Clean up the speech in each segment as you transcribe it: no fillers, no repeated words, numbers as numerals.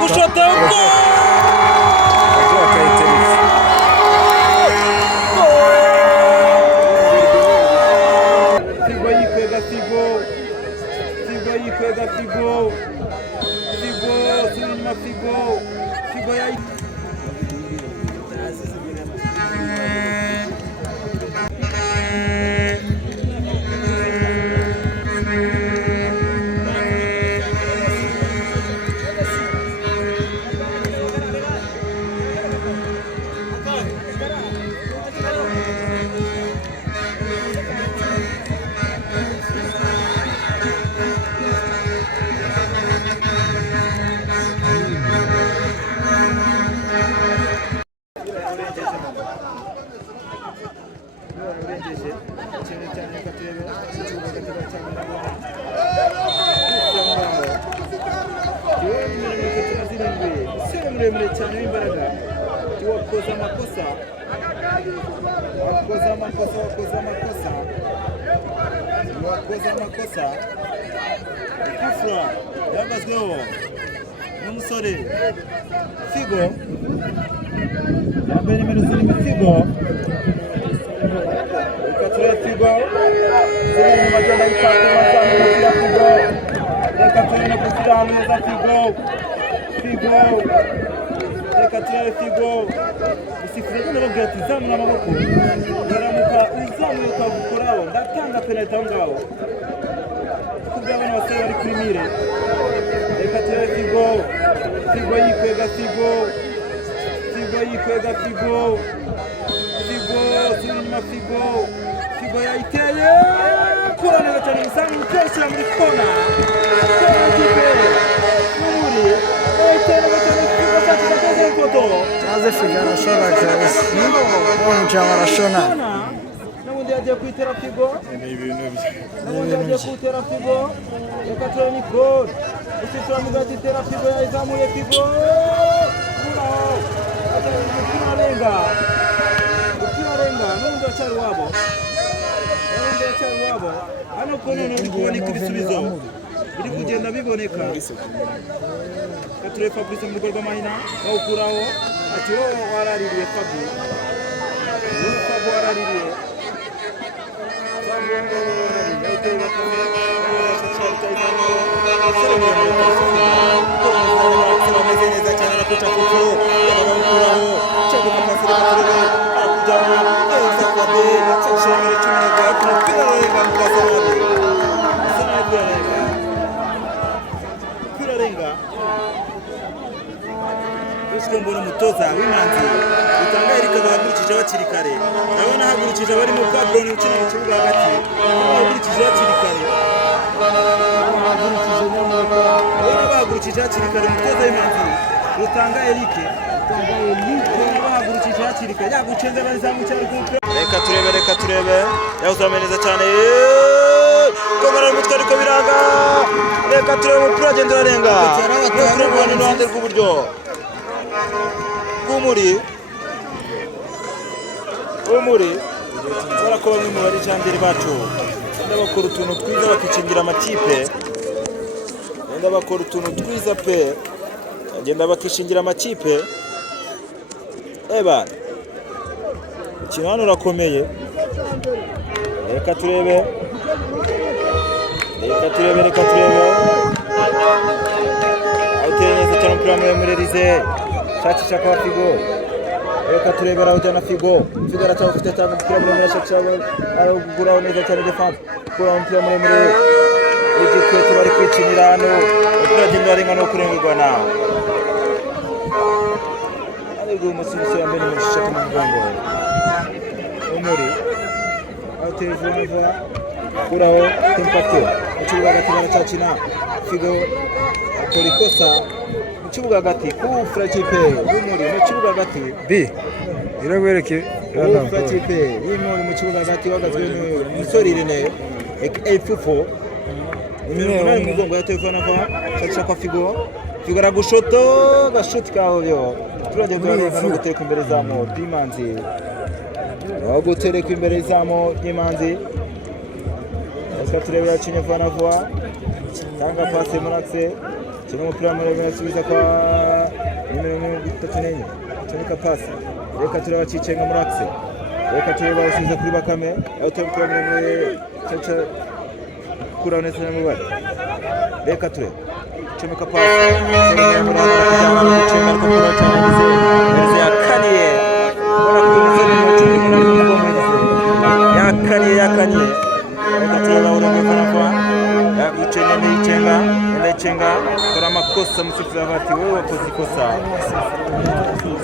gushota Figo ya makosa kufra yabazweho n'umusore Figo yambaye nimero zirindwi Figo ikatura Figo ziri mu magenda y'ipantaro y'umupira Figo reka turebe gushyira hamwe za Figo reka turebe Figo usifura n'urubwira ati zamura amaboko yaramuka uzamuye ukagukoraho ndatanga penalty aho ngaho kubwa abana basore bari kuri mire reka turebe Figo yikwega Figo suri inyuma Figo yayiteye kuranira cyane umusanzu uteshyira muri kona Figo arashora kabisa uwo mujama arashona n'ubundi yagiye kwitera Figo reka turebe ni gol usifura mu gati itera Figo yayizamuye Figo umupira arenga n'ubundi wacyari wabo hano ko none uri kuboneka ibisubizo biri kugenda biboneka Kature Fabrice mu rwego rw'amahina bawukuraho ati wowe waraririye Fabu waraririye mbona umutoza w'Imanzi utanga Eric bahagurukije bakiri kare ndabona hagurukije bari mu Pabron ukina mu kibuga hagati bahagurukije bakiri kare bahagurukije bakiri kare umutoza w'Imanzi utanga Eric bahagurukije bakiri kare yagucenze barizamuka ruguru reka turebe yawuzameneza cyane kongana n'umutwe ariko biranga reka turebe umupira agenda urarenga umupira mu ruhande rw'uburyo umuri barakoba bamwe mu bari jambere bacu ndabakora utuntu twiza bakicingira amakipe ndabakora utuntu twiza pe agenda bakishingira amakipe ikintu urakomeye reka turebe awuteye neza cyane umupira muremure Rize shakisha kwa Figo reka turebera ujyana Figo aracyafite ufite cyangwa umupira muremure shakisha araguraho neza cyane defense kura umupira muremure igikweto bari kwicinira hano umupira agenda arenga no kurengurwa na ariko umusifuzi yambaye nimero 6 mu mugongo umuri awuteye vuba kuraho tempate ikibuga hagati baracakina Figo akora ikosa kibuga hagati kufra kipe y'umuri mu kibuga hagati B iragwereke kufra kipe y'umuri mu kibuga hagati wagazwe n'umusore Irene Fufo nimero mu mugongo ya telefone ava shakisha kwa Figo aragushoto gashuti kaho turajye gutereka imbere zamo Dimanzi gutereka imbere zamo Dimanzi reka turebera Kinyavana vuba tanga pase Muratse Choma umupira muremure asubiza kwa nimero 34 Chomeka pasi reka tureba Cicenga muri axe reka tureba basubiza kuri Bakame auto umupira muremure Chacha kura neza n'umubare reka tureba Chomeka pasi Cicenga kura cyane Hereze yakaniye ubona ko yakaniye reka tureba urengeza kwa Ichenga kora makosa musifuzi bati wewe wakoze ikosa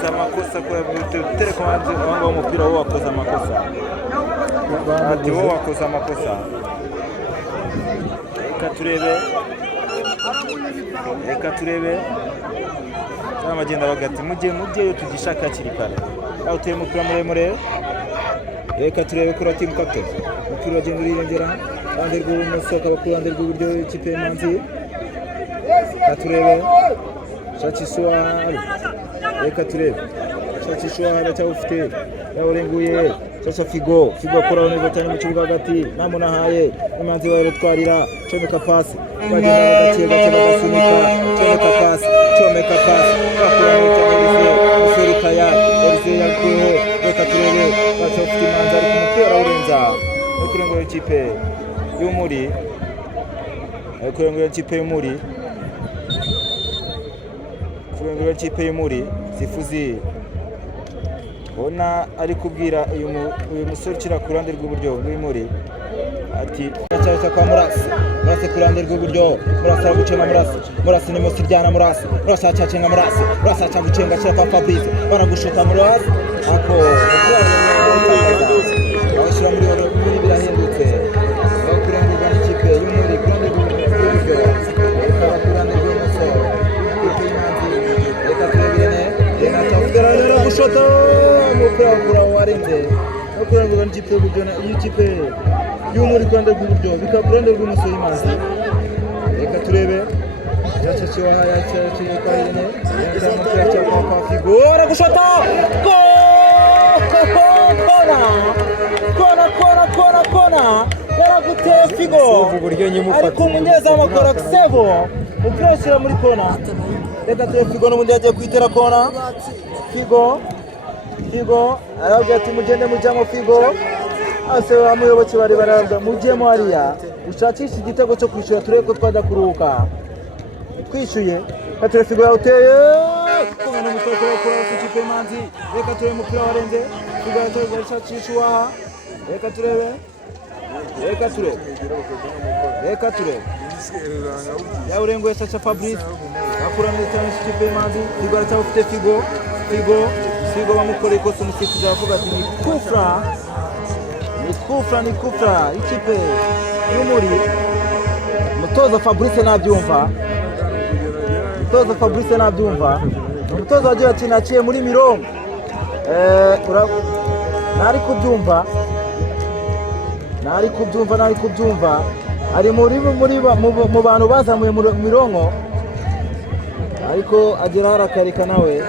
za makosa kwa telekomanze wanga umupira wewe wakoze amakosa ati wewe wakoze amakosa reka turebe n'amagenda bagati mujye yo tugishaka kirikara aho tuye umupira muremure reka turebe kuri team captain umupira agenda uriyongera kandi rw'ubumoso akaba ku ruhande rw'uburyo ikipe y'Imanzi katurebe reka turebe Shachishuwa aracyawufite yawurenguye sasa Figo akora neza cyane mu kibuga hagati namunahaye Imanzi bayirutwarira Chomeka pasi bagenda gake bagasunika Chomeka pasi bakora neza musore tayari Hereze yakuyeho reka turebe bacyafite Imanzi ari ku mupira urenza kurengura ikipe y'Umuri sifuzi ona ari kubwira uyu musore ukira ku ruhande rw'uburyo w'Umuri ati cyangwa kwa Murasi ku ruhande rw'uburyo Murasi gucenga Murasi ni musi ryana Murasi acacenga Murasi acagucenga kwa Fabrice baragushota Murasi ako abashira muri birahindutse bakurengurwa n'ikipe y'Umuri ku ruhande rw'uburyo kuruhande rw'umusore reka turebene reka gushota umupira kura warenze bakurengurwa n'ikipe y'uburyo n'ikipe y'Umuri ku ruhande rw'uburyo bikakurande rw'umusore Imanzi reka turebe Chachiwa haya kwa Irene kwa Figo gushota kona yaraguteye Figo ariko umunyezamu akora Sevo umupira ushyira muri kona reka turebe Figo n'ubundi yagiye kwitera kona Figo arabwira ati mugende mujyamo Figo ase amuyoboke bari barabwa mujyemo hariya ushakisha igitego cyo kwishyura turebe ko twajya kuruhuka twishyuye kature Figo yawuteye kumwe n'umutoko wo kura ikipe y'Imanzi reka turebe umupira warenze Figo yatoza Chachiwa reka turebe yawurenguye Chacha Fabrice akura neza cyane ikipe y'Imanzi Figo aracyafite Figo bamukoreye ikosa umusifuzi aravuga ati ni kufra ikipe y'Umuri umutoza Fabrice nabyumva umutoza wagiye ati naciye muri mirongo nari kubyumva ari mu bantu bazamuye mu mirongo ariko agera harakarika nawe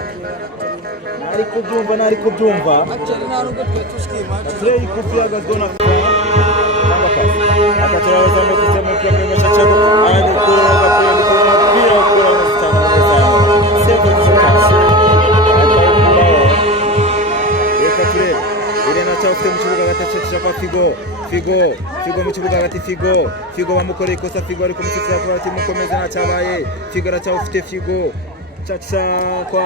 nari kubyumva Atrei kufia gazona akataraza mekitema kwa mashachako anakura pia kura mstana sebo Irene achafite mu kibuga gataceceka kwa Figo mu kibuga hagati Figo bamukoreye ikosa Figo ariko umusifuzi akora ati mukomeze ntacyabaye Figo aracyafite Chacha kwa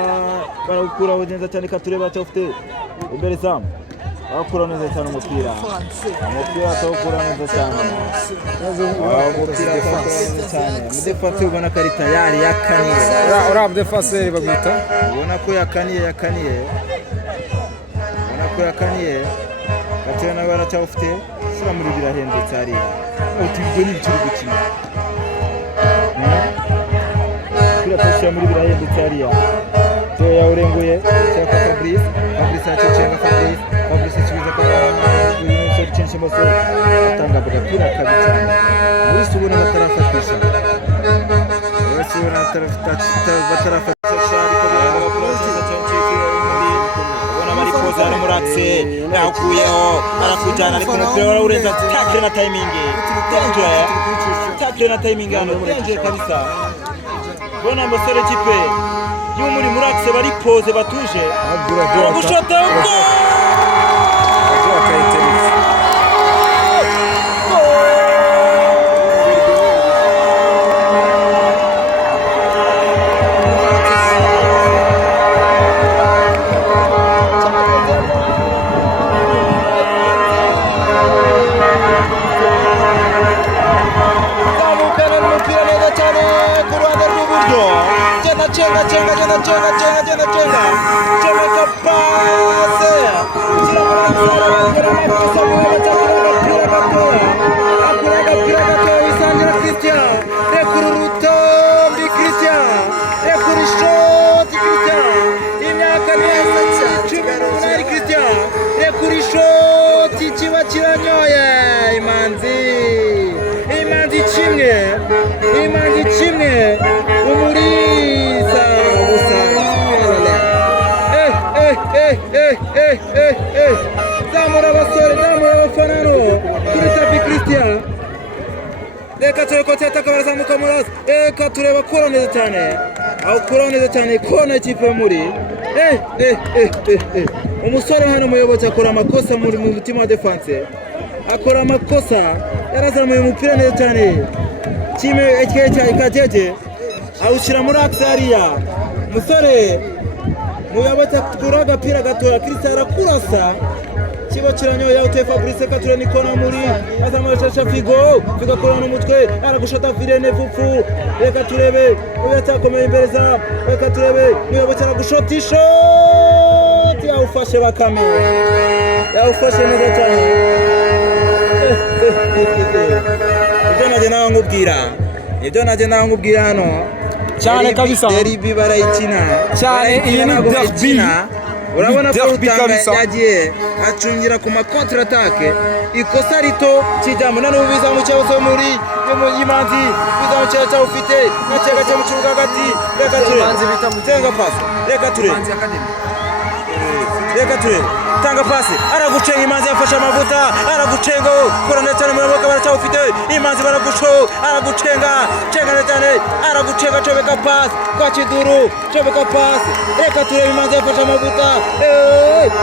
barakura neza cyane katureba cyafite imbere zamu bakura neza cyane umupira atawukura neza cyane mudefenseur ubona ko ari tayari yakaniye uriya mudefenseur babwita ubona ko yakaniye gatera nawe aracyafite sura muri birahendutse hari utibwe n'ibiciro gukina Pasha muri birahendutse hariya cyo yawurenguye cyaka Fabrice acicenga Fabrice kibiza kwa umusore cyinshi musore atanga bagapira kabicana muri subona batarafatisha shari ko barabaproza cyane muri ubona bari poza ari muraxe yakuyeho arakujana ariko umupira warawurenza takire na timing hano danger kabisa bona amasore kipe y'umuri muri akse bari pose batuje gushota kimwe umuriza gusa zamura abasore zamura abafana kuri tapi Christian reka turebe ko tuyataka barazamuka murazi reka tureba kora neza cyane aho kora neza cyane kona ikipe muri umusore hano umuyobozi akora amakosa mu mutima wa defense akora amakosa yarazamuye umupira neza cyane kimwe cya Ikatete awushyira muri Axaria musore muyobozi akura agapira gatoya Christian arakurasa kiba kiranyoye uteye Fabrice Kature nikona muri azamashasha Figo kora n'umutwe aragushota Virene Fufu reka turebe uyatakomeye imbere za reka turebe muyobozi aragushota ishot yawufashe Bakame yawufashe neza cyane ibyo najye nawe nkubwira hano cyane kabisa derby barayikina cyane iyi ni derby urabona ko Rutanga yagiye acungira ku makontra attaque ikosa rito kijyamo na n'ubiza mu cyazo muri y'Imanzi biza mu cyazo ufite nacega cyo mu kibuga hagati reka tenga pass reka ture tanga pasi aragucenga Imanzi yafashe amavuta aragucenga kora ndetse mu maboko baracyafite Imanzi baragusho aragucenga cyane aragucenga cobeka pass kwa Kiduru cobeka pass reka ture Imanzi yafashe amavuta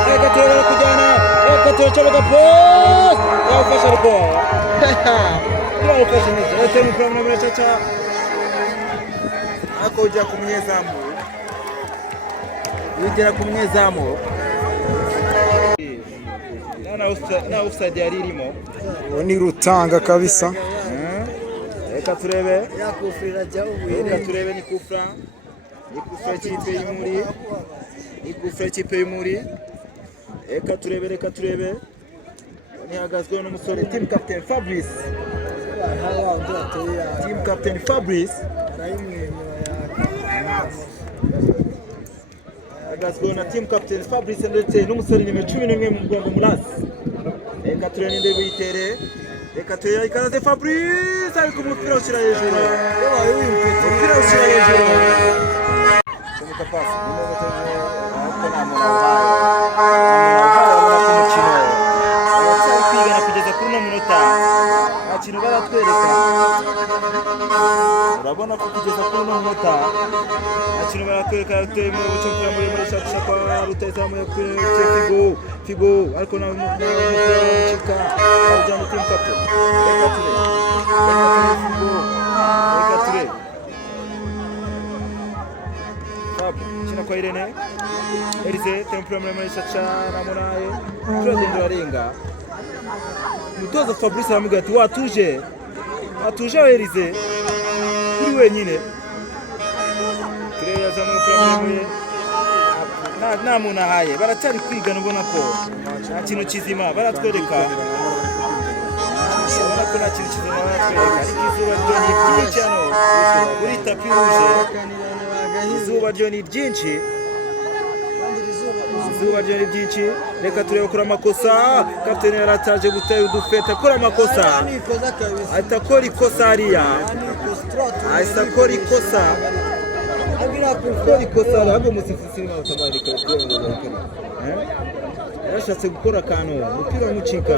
reka ture barakujyana reka ture cobeka pass yafashe ariko yafashe neza reka mu problem baracaca akojya ku munyezamu yigera ku munyezamu na offside yari irimo ni Rutanga kabisa reka turebe ni kufra ikipe y'umuri reka turebe nihagazweho n'umusore team captain Fabrice agazweho na team captain Fabrice ndetse n'umusore nimero 11 mu mugongo Murasi reka turebe ninde bitere reka turebe ikaze Fabrice ariko umupira ushyira hejuru umupira ushyira hejuru cyumuka pasi nimero 5 kugeza kuri munota ikintu baratwereka urabona ko kugeza kuri munota ikintu baratwereka temo cyumvira muri shaka kwa rutazamu ya Figo ariko na chika ajana team captain reka ture kina kwa Irene Elize tempo muri shaka na Monaye Claude Ndarenga mutoza Fabrice aramubwira ati watuje Elize kuri wenyine tureye zamu problem nta muntu ahaye baracyari kwigana ubona ko nta kintu kizima baratwereka urabona ko nta kintu kizima baratwereka ariko izuba ryo ni ryinshi hano kuri tapi ruje izuba ryo ni ryinshi reka turebe kuri amakosa kapiteni yarataje gutera udufeta kuri amakosa ahita akora ikosa hariya ahubwo musifisi n'abatabarika yarashatse gukora akantu umupira umucika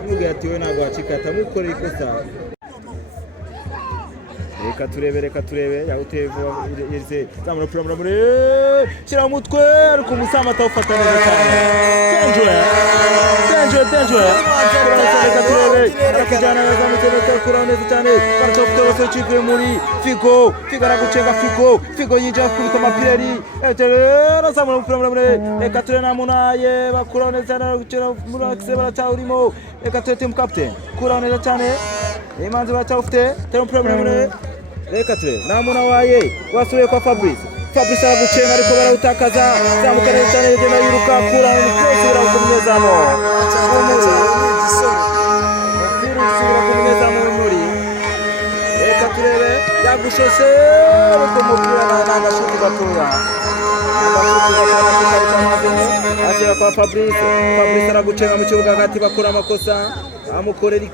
amubwira ati we ntabwo wacika atamukorera ikosa reka turebe yawuteye vuba Irize zamura umupira muremure shyira umutwe ariko Musama atawufata neza cyane Denjwe reka turebe arakujyana yazamutse kuraho neza cyane baratofite bose ikipe muri Figo aragucenga Figo yinjira kubita amapireri arazamura umupira muremure reka turebe namunaye bakuraho neza cyane aragukira muri akise baracyawurimo reka turebe team captain kuraho neza cyane imanzi baracyawufite tera umupira muremure reka turebe namunawaye wasubiye kwa Fabrice aragucenga ariko barawutakaza zamuka neza cyane yagenda yiruka kuraho umupira barakumunyezamu reka turebe yagusheshe ariko umupira n'agashuti gatoya ashyira kwa Fabrice aragucenga mu kibuga hagati bakora amakosa amukorera